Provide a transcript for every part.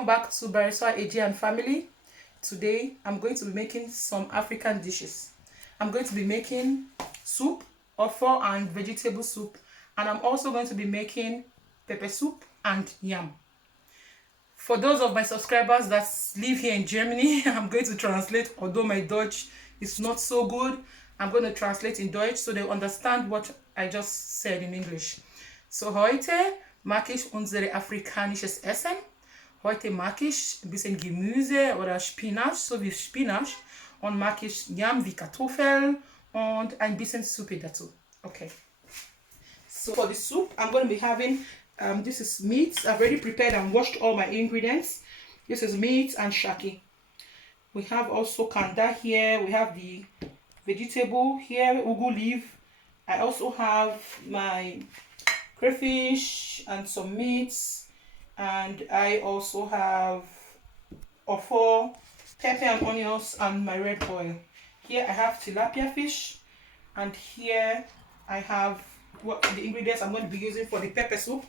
Welcome back to Bariswa AG and family. Today I'm going to be making some African dishes. I'm going to be making soup, offo and vegetable soup, and I'm also going to be making pepper soup and yam. For those of my subscribers that live here in Germany, I'm going to translate, although my Dutch is not so good. I'm going to translate in Deutsch so they understand what I just said in English. So heute mag ich unsere afrikanisches Essen. Heute mag ich ein bisschen Gemüse oder Spinach, so wie Spinach. Und mag ich Yam wie Kartoffeln und ein bisschen Suppe dazu. Okay. So for the soup, I'm going to be having, this is meat. I've already prepared and washed all my ingredients. This is meat and Shaki. We have also Canda here. We have the vegetable here, ugu leaf. I also have my crayfish and some meats. And I also have offo, pepper and onions, and my red oil. Here I have tilapia fish, and here I have what the ingredients I'm going to be using for the pepper soup.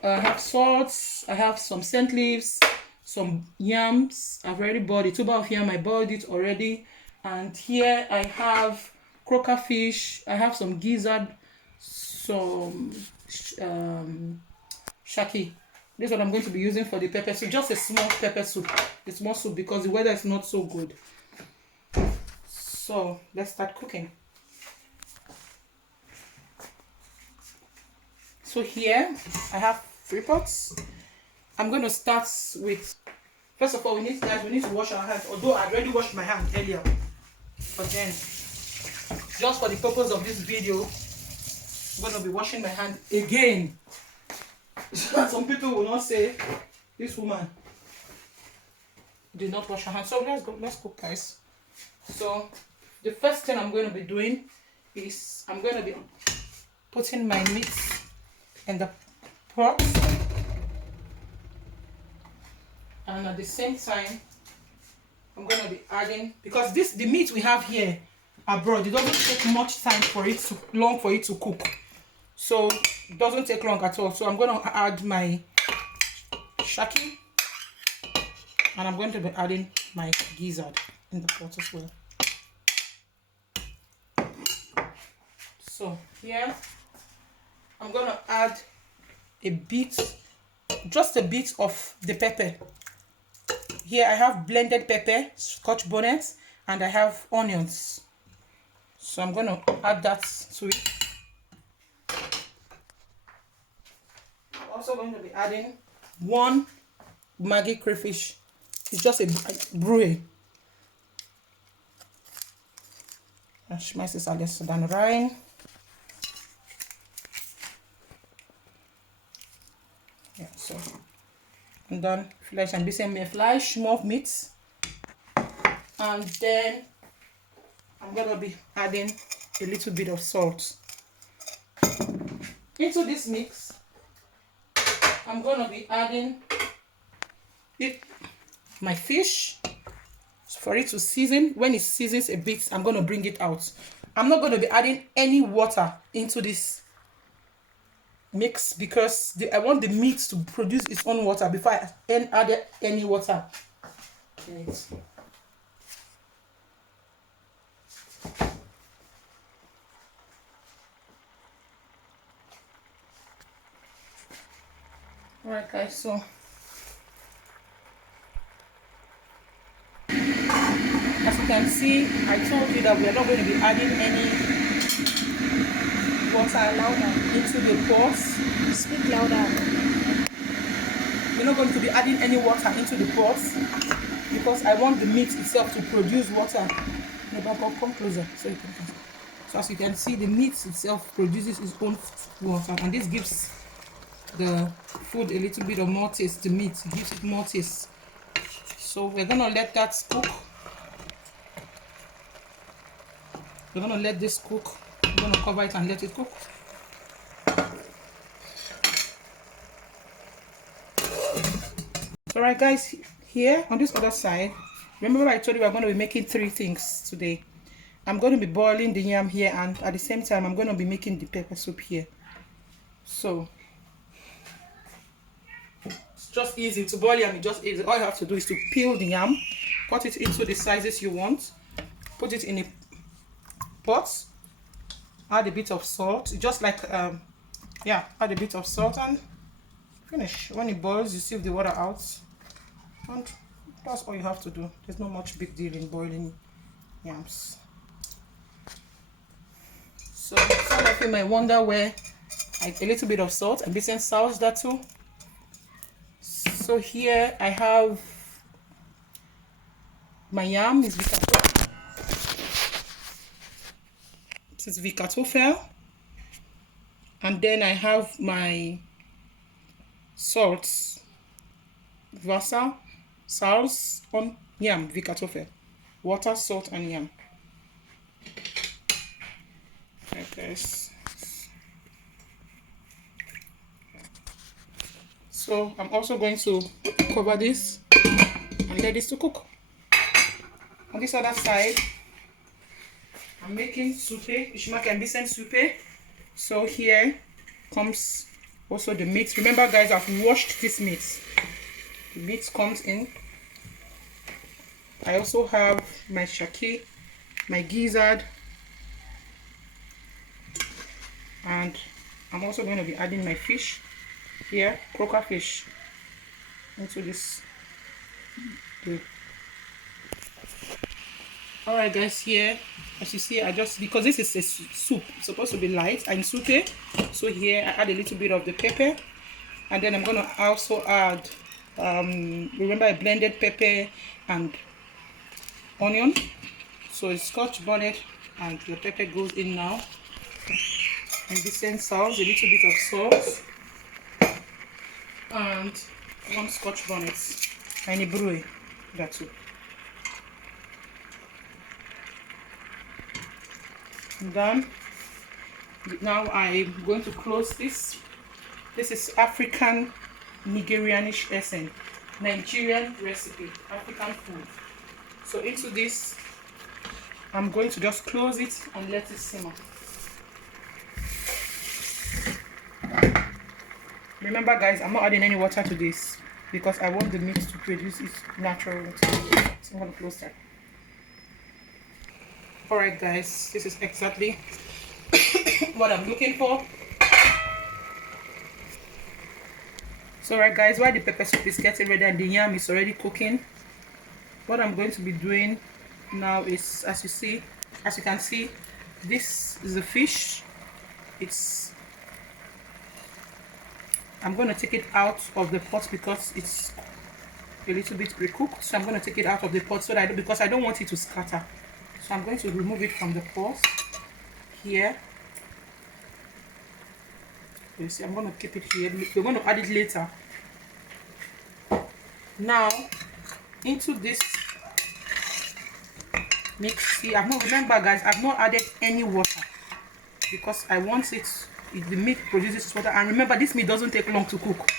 I have salt, I have some scent leaves, some yams. I've already boiled a tuber of yam, I boiled it already. And here I have kroacker fish, I have some gizzard, some Shaki. This is what I'm going to be using for the pepper soup. Just a small pepper soup. A small soup because the weather is not so good. So let's start cooking. So here I have 3 pots. I'm going to start with, first of all, we need to wash our hands. Although I already washed my hand earlier, but then just for the purpose of this video, I'm going to be washing my hand again. Some people will not say this woman did not wash her hands. So let's cook, guys. So the first thing I'm going to be doing is I'm going to be putting my meat in the pot, and at the same time I'm going to be adding, because the meat we have here abroad, it doesn't take much time for it to cook. So it doesn't take long at all. So I'm going to add my Shaki, and I'm going to be adding my gizzard in the pot as well. So here I'm going to add just a bit of the pepper. Here I have blended pepper, Scotch bonnet, and I have onions. So I'm going to add that to it. Also going to be adding 1 Maggi crayfish. It's just a Brühe. Ich schmeiße es alles dann rein. Ja, so. Und dann vielleicht ein bisschen mehr Fleisch, more meat. And then I'm gonna be adding a little bit of salt. Into this mix, I'm going to be adding my fish for it to season. When it seasons a bit, I'm going to bring it out. I'm not going to be adding any water into this mix because I want the meat to produce its own water before I add any water in it. Alright guys, so as you can see, I told you that we are not going to be adding any water into the pots. Speak louder. We're not going to be adding any water into the pots because I want the meat itself to produce water. Come closer so you can see. So as you can see, the meat itself produces its own water, and this gives the food a little bit of more taste. The meat gives it more taste. So we're gonna let that cook. We're gonna let this cook. We're gonna cover it and let it cook. Alright guys, here on this other side, remember I told you we're going to be making 3 things today. I'm going to be boiling the yam here, and at the same time I'm going to be making the pepper soup here. So just easy to boil yam. It's just easy. All you have to do is to peel the yam, cut it into the sizes you want, put it in a pot, add a bit of salt, just like yeah, add a bit of salt and finish. When it boils, you sieve the water out, and that's all you have to do. There's not much big deal in boiling yams. So some of you may wonder where a little bit of salt and bit and sauce that too. So here I have my yam is vikatofel, and then I have my salts, Wasser, Salz on yam, vikatofel, water, salt, and yam. Okay. So I'm also going to cover this and let this to cook. On this other side, I'm making soupe, ishmak and decent soupe. So here comes also the meat. Remember guys, I've washed this meat. The meat comes in. I also have my shaki, my gizzard, and I'm also going to be adding my fish here, kroacker fish, into this. Alright guys, here as you see, I just, because this is a soup, it's supposed to be light and soupe, so here I add a little bit of the pepper, and then I'm going to also add remember I blended pepper and onion, so it's Scotch bonnet, and the pepper goes in now, and decent salt, a little bit of salt, and one Scotch bonnet, and a brew, that's it. Done. Now I'm going to close this. This is African Nigerianish essence, Nigerian recipe, African food. So into this, I'm going to just close it and let it simmer. Remember guys, I'm not adding any water to this because I want the meat to produce its natural water. So I'm going to close that. Alright guys, this is exactly what I'm looking for. So alright guys, while the pepper soup is getting ready and the yam is already cooking, what I'm going to be doing now is, as you can see, this is the fish. I'm going to take it out of the pot because it's a little bit pre-cooked. So I'm going to take it out of the pot so that because I don't want it to scatter. So I'm going to remove it from the pot here. You see, I'm going to keep it here. We're going to add it later. Now, into this mix here, remember guys, I've not added any water because I want it, if the meat produces water. And remember, this meat doesn't take long to cook.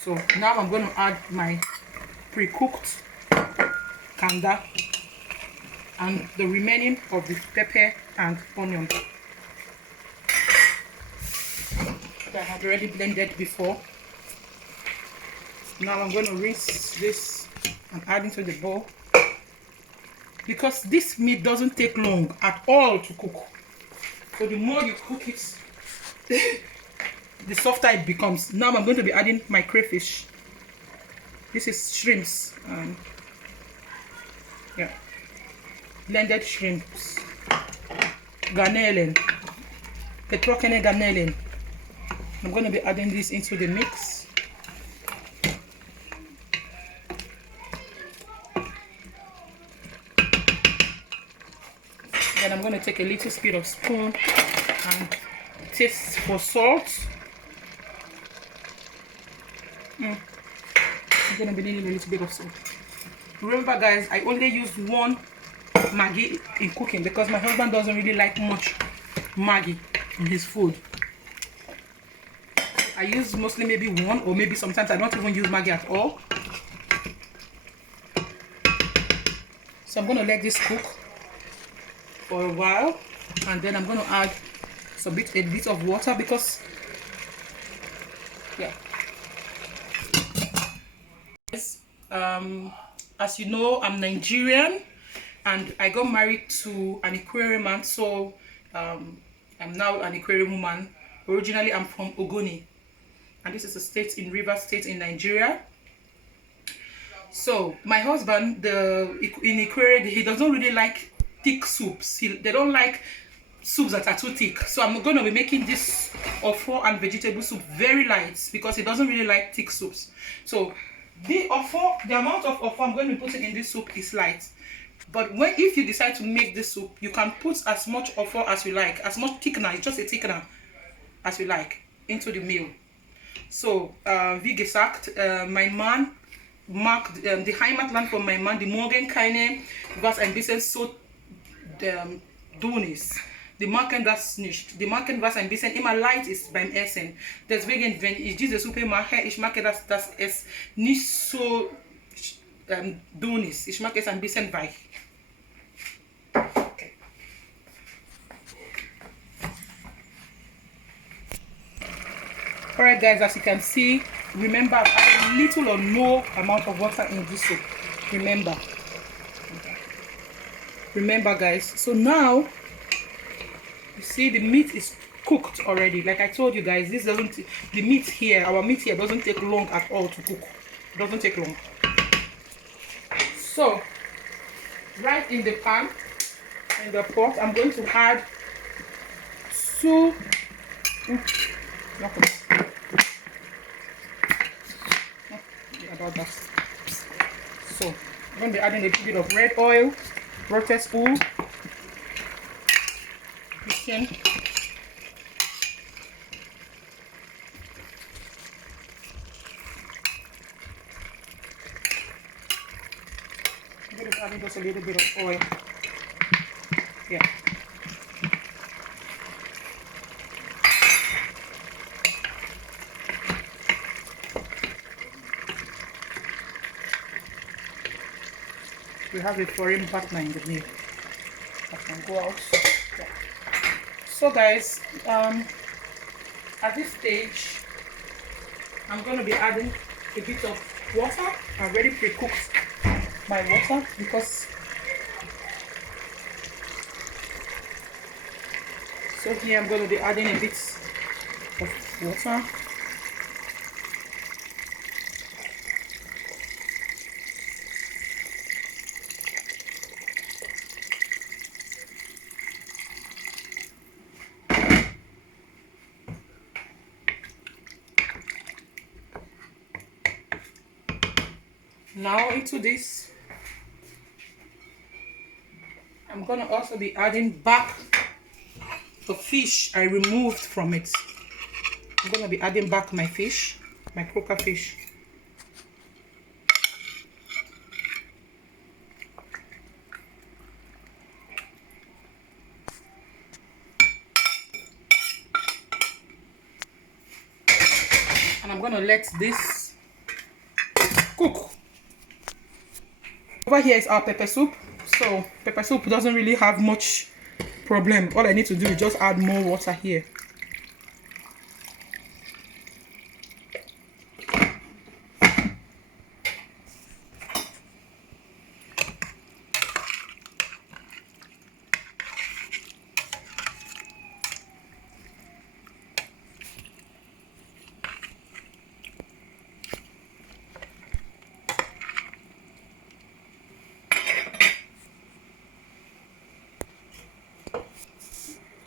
So now I'm going to add my pre-cooked Canda and the remaining of the pepper and onion that I had already blended before. Now I'm going to rinse this and add into the bowl because this meat doesn't take long at all to cook. So the more you cook it, the softer it becomes. Now I'm going to be adding my crayfish. This is shrimps. Yeah. Blended shrimps, garnelen, petrokene garnelen. I'm going to be adding this into the mix. Then I'm going to take a little bit of spoon and taste for salt. I'm going to be needing a little bit of salt. Remember guys, I only use one Maggi in cooking because my husband doesn't really like much Maggi in his food. I use mostly maybe one, or maybe sometimes I don't even use Maggi at all. So I'm going to let this cook for a while, and then I'm going to add a bit of water because, yeah, As you know, I'm Nigerian and I got married to an Aquarian man, so I'm now an Aquarian woman. Originally, I'm from Ogoni, and this is a state in Rivers State in Nigeria. So my husband, in Aquarian, he doesn't really like thick soups. They don't like soups that are too thick. So I'm going to be making this offo and vegetable soup very light because he doesn't really like thick soups. So the amount of offo I'm going to be putting in this soup is light. But if you decide to make this soup, you can put as much offo as you like, as much thickener, it's just a thickener, as you like, into the meal. So, wie gesagt, mein Mann mag die Heimatland von meinem Mann, die morgen keine, was ein bisschen so dünn ist. Die machen das nicht. Die machen, was ein bisschen immer light ist beim Essen. Deswegen, wenn ich diese Suppe mache, ich mag das, dass es nicht so dünn ist. Ich mag es ein bisschen weich. Okay. Alright guys, as you can see, remember I've added little or no amount of water in this soup. Remember guys. So now you see the meat is cooked already. Like I told you guys, our meat here doesn't take long at all to cook. It doesn't take long. So right in the pan, in the pot, I'm going to add two about that. So I'm going to be adding a bit of red oil, roasted spoon, chicken, I'm going to be adding just a little bit of oil. Yeah. We have a foreign partner in the meal that can go out. Yeah. So guys, at this stage, I'm going to be adding a bit of water. I already pre-cooked my water because so here I'm going to be adding a bit of water. Now into this, I'm gonna also be adding back the fish I removed from it. I'm gonna be adding back my fish, my kroacker fish. And I'm gonna let this cook. Over here is our pepper soup. So pepper soup doesn't really have much problem. All I need to do is just add more water here.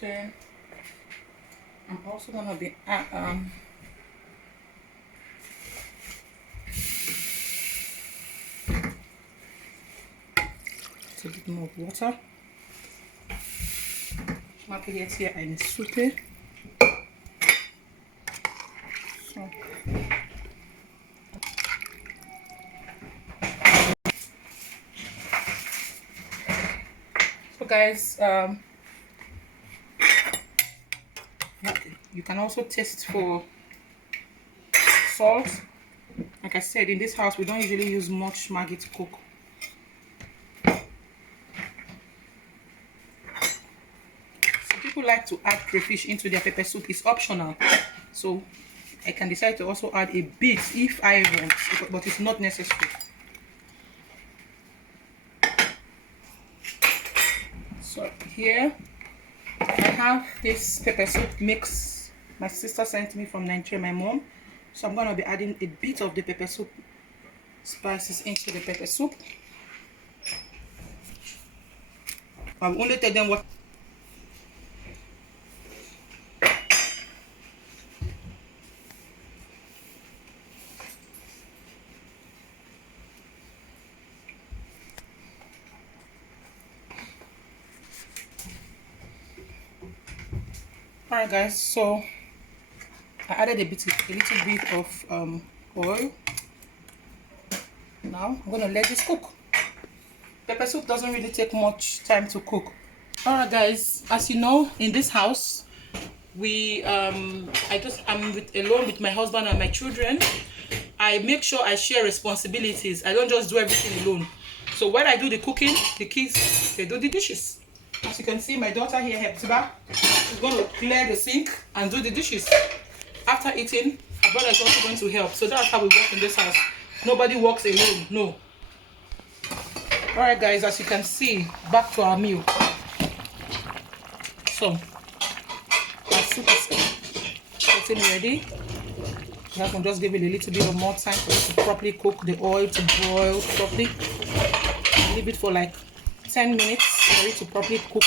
Then I'm also gonna be a bit more water. Ich mache jetzt hier eine Suppe. So. So guys, you can also taste for salt. Like I said, in this house we don't usually use much Maggi to cook. Some people like to add crayfish into their pepper soup. It's optional, so I can decide to also add a bit if I want, but it's not necessary. here I have this pepper soup mix my sister sent me from Nigeria, my mom. So I'm going to be adding a bit of the pepper soup spices into the pepper soup. I'll only tell them what. Alright guys, so I added a little bit of oil. Now I'm gonna let this cook. Pepper soup doesn't really take much time to cook. Alright guys, as you know, in this house we I'm alone with my husband and my children. I make sure I share responsibilities. I don't just do everything alone. So when I do the cooking, the kids, they do the dishes. As you can see, my daughter here, Hepzibah, is going to clear the sink and do the dishes. After eating, her brother is also going to help. So that's how we work in this house. Nobody works alone, no. Alright guys, as you can see, back to our meal. So, our soup is getting ready. I can just give it a little bit of more time for it to properly cook, the oil to boil properly. Leave it for like 10 minutes for it to properly cook,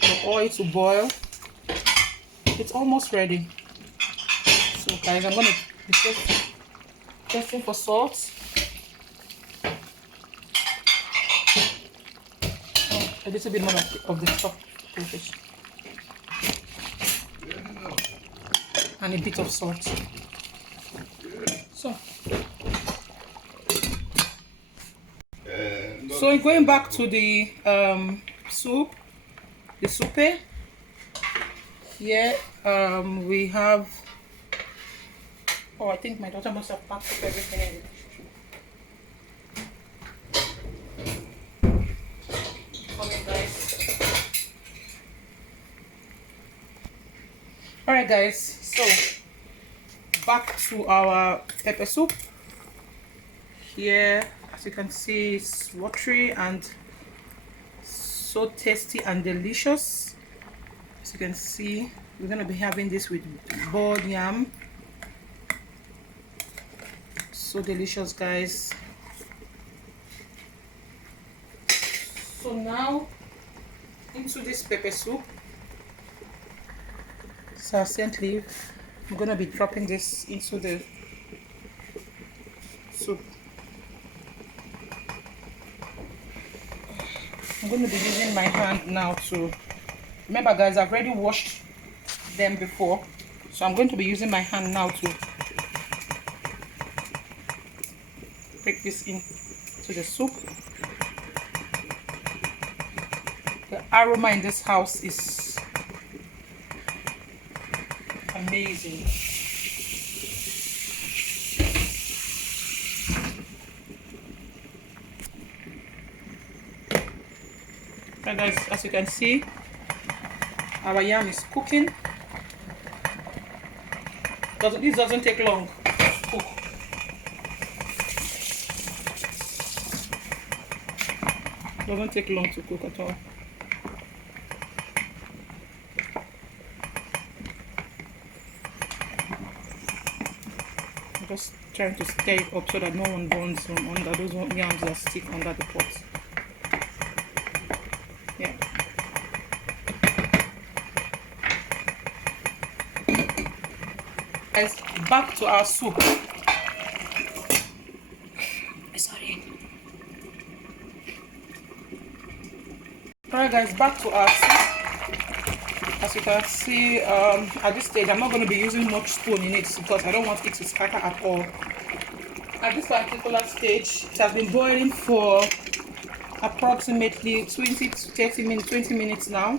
the oil to boil. It's almost ready. So guys, I'm going to be testing for salt. A little bit more of the stock crayfish. And a bit of salt. So going back to the soup, the soup here, we have, oh, I think my daughter must have packed up everything in it. Alright guys, so back to our pepper soup. Here, as you can see, it's watery and so tasty and delicious. As you can see, we're going to be having this with boiled yam. So delicious guys. So now into this pepper soup, so scent leaf, I'm going to be dropping this into the soup. I'm going to be using my hand now to, remember guys, I've already washed them before, so I'm going to be using my hand now to break this into the soup. The aroma in this house is amazing. And as you can see, our yam is cooking. This doesn't take long to cook. Doesn't take long to cook at all. I'm just trying to stir it up so that no one burns from under those yams that stick under the pot. Yeah. Guys, back to our soup. Sorry. Alright guys, back to our soup. As you can see, at this stage I'm not going to be using much spoon in it because I don't want it to scatter at all. At this particular stage, it has been boiling for approximately 20 to 30 minutes, 20 minutes now,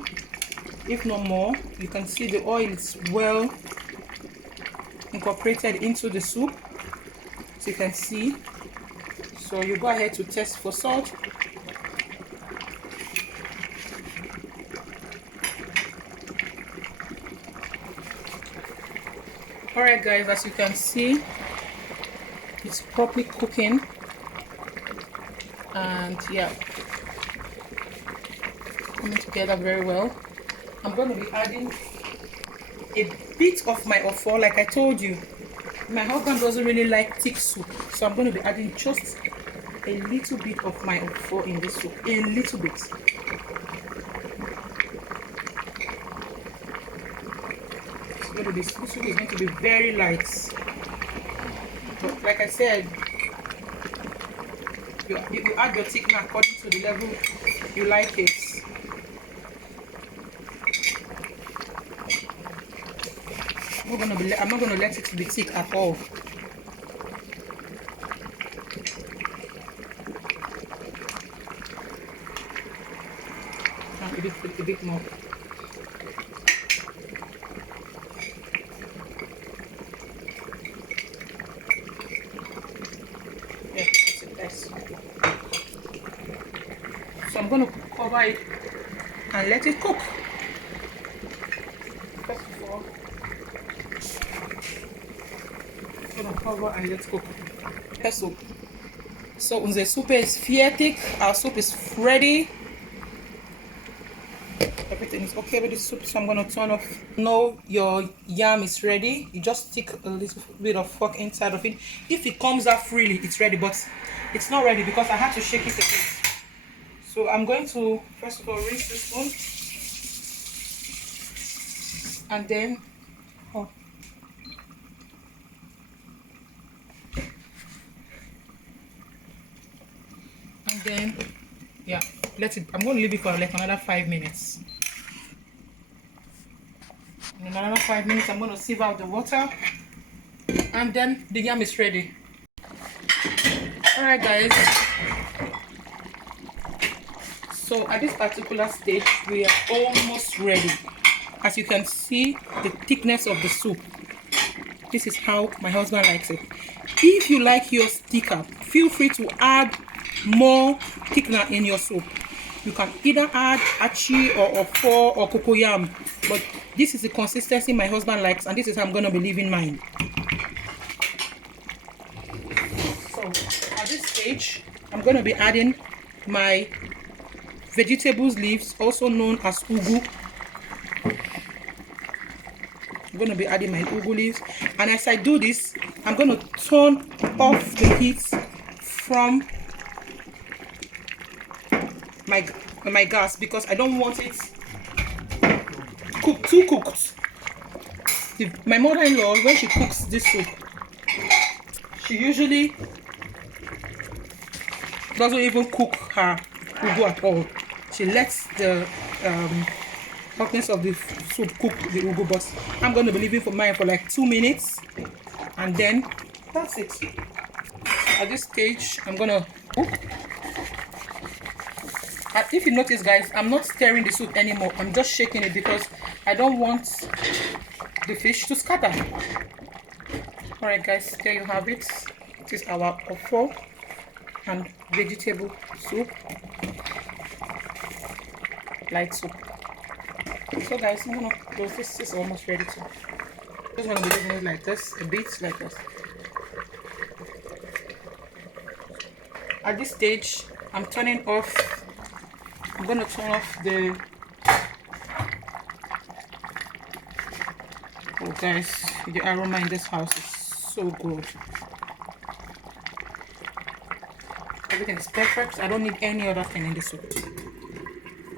if not more. You can see the oil is well incorporated into the soup, as you can see. So you go ahead to test for salt. Alright guys, as you can see, it's properly cooking, and yeah, coming together very well. I'm going to be adding a bit of my offo. Like I told you, my husband doesn't really like thick soup, so I'm going to be adding just a little bit of my offo in this soup. A little bit. This soup is going to be very light. But like I said, you add your thickener according to the level you like it. I'm not gonna let it be thick at all. A bit more. Yeah, that's it, guys. So I'm gonna cover it and let it cook. First of all, I'm gonna cover and let it cook. Soup. So the soup is fertig. Our soup is ready. Everything is okay with the soup, so I'm gonna turn off. Now your yam is ready. You just stick a little bit of fork inside of it. If it comes out freely, it's ready, but it's not ready because I had to shake it a bit. So I'm going to first of all rinse the spoon, and then yeah, let it. I'm going to leave it for like another 5 minutes. In another 5 minutes, I'm going to sieve out the water, and then the yam is ready. Alright guys, so at this particular stage we are almost ready. As you can see the thickness of the soup, this is how my husband likes it. If you like yours thicker, feel free to add more thickener in your soup. You can either add achi or ofo or cocoyam, but this is the consistency my husband likes, and this is how I'm going to be leaving mine. So at this stage, I'm going to be adding my vegetables leaves, also known as ugu. I'm going to be adding my ugu leaves, and as I do this, I'm going to turn off the heat from my gas because I don't want it too cooked. My mother-in-law, when she cooks this soup, she usually doesn't even cook her ugu at all. She lets the hotness of the soup cook the ugu, but I'm going to be leaving for mine for like 2 minutes, and then that's it. At this stage, I'm going to cook. If you notice guys, I'm not stirring the soup anymore. I'm just shaking it because I don't want the fish to scatter. Alright guys, there you have it. This is our offo and vegetable soup, light soup. So guys, I'm gonna close this. This is almost ready to. Just gonna be leaving it like this, a bit like this. At this stage, I'm turning off. I'm gonna turn off the. Oh guys, the aroma in this house is so good. Everything is perfect. I don't need any other thing in this soup.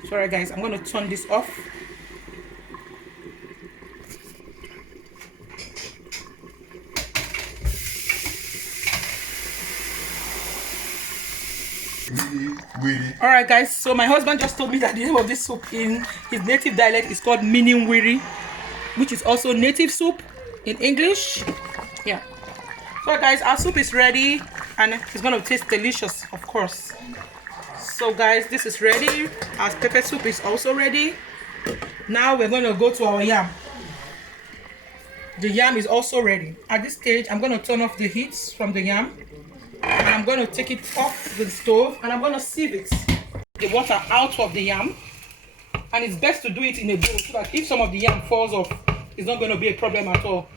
Sorry guys, I'm gonna turn this off. Alright guys, so my husband just told me that the name of this soup in his native dialect is called wiri, which is also native soup in English. Yeah. So guys, our soup is ready and it's gonna taste delicious, of course. So guys, this is ready. Our pepper soup is also ready. Now we're gonna go to our yam. The yam is also ready. At this stage, I'm gonna turn off the heat from the yam. And I'm going to take it off the stove and I'm going to sieve it, the water out of the yam. And it's best to do it in a bowl so that if some of the yam falls off, it's not going to be a problem at all.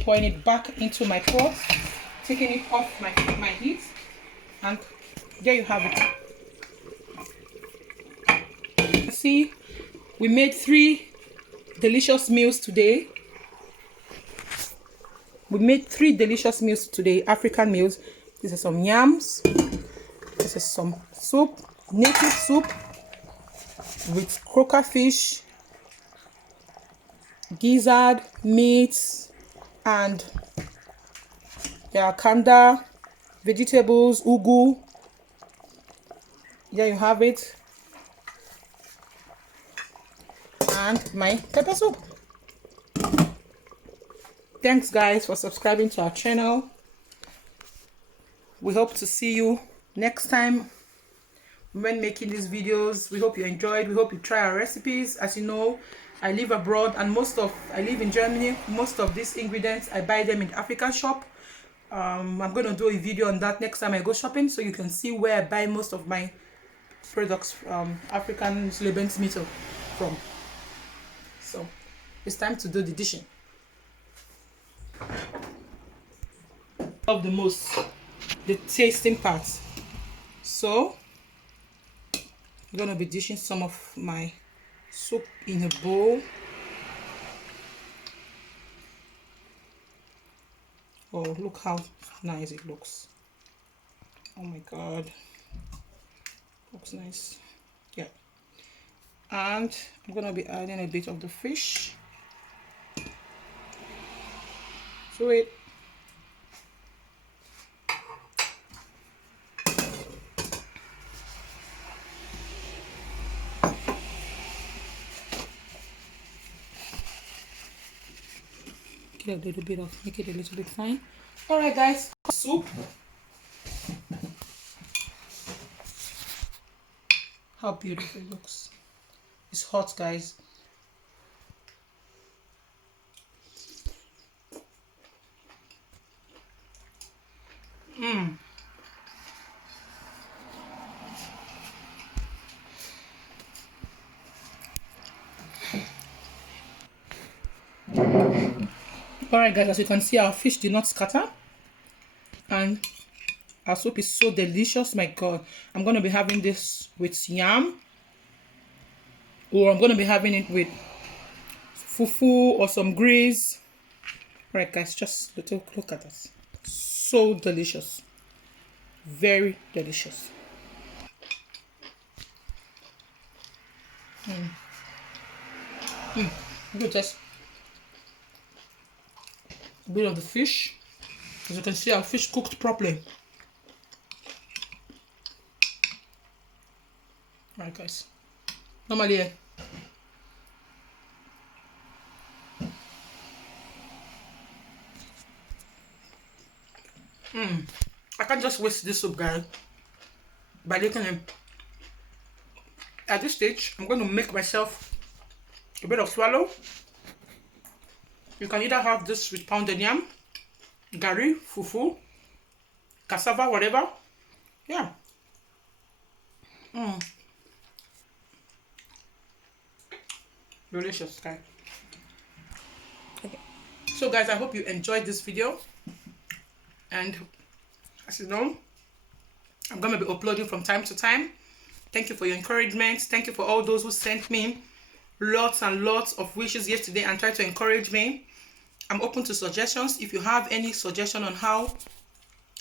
Pouring it back into my pot, taking it off my heat, and there you have it. see, we made 3 delicious meals today. We made 3 delicious meals today, African meals. This is some yams. This is some soup, native soup with croacker fish, gizzard, meat, and Canda, vegetables, ugu. There you have it. And my pepper soup. Thanks guys for subscribing to our channel. We hope to see you next time when making these videos. We hope you enjoyed. We hope you try our recipes. As you know, I live abroad and I live in Germany. Most of these ingredients I buy them in the African shop. I'm going to do a video on that next time I go shopping, so you can see where I buy most of my products from African Lebensmittel from. So it's time to do the dishing. Of the most, the tasting part. So I'm gonna be dishing some of my soup in a bowl. Oh, look how nice it looks. Oh my god, looks nice. Yeah, and I'm gonna be adding a bit of the fish to it. Get a little bit of, make it a little bit fine. All right guys, soup. How beautiful it looks. It's hot guys. Alright guys, as you can see, our fish did not scatter and our soup is so delicious. My god, I'm going to be having this with yam, or I'm going to be having it with fufu or some grease. Alright guys, just look at that. So delicious, very delicious. Good, just a bit of the fish. As you can see, our fish cooked properly. Alright guys, normally I can't just waste this soup guys by letting him. At this stage, I'm going to make myself a bit of swallow. You can either have this with pounded yam, gari, fufu, cassava, whatever. Yeah. Delicious, guys. Okay. So guys, I hope you enjoyed this video. And as you know, I'm going to be uploading from time to time. Thank you for your encouragement. Thank you for all those who sent me lots and lots of wishes yesterday and tried to encourage me. I'm open to suggestions. If you have any suggestion on how,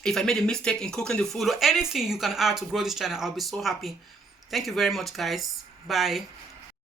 if I made a mistake in cooking the food or anything you can add to grow this channel, I'll be so happy. Thank you very much guys. Bye.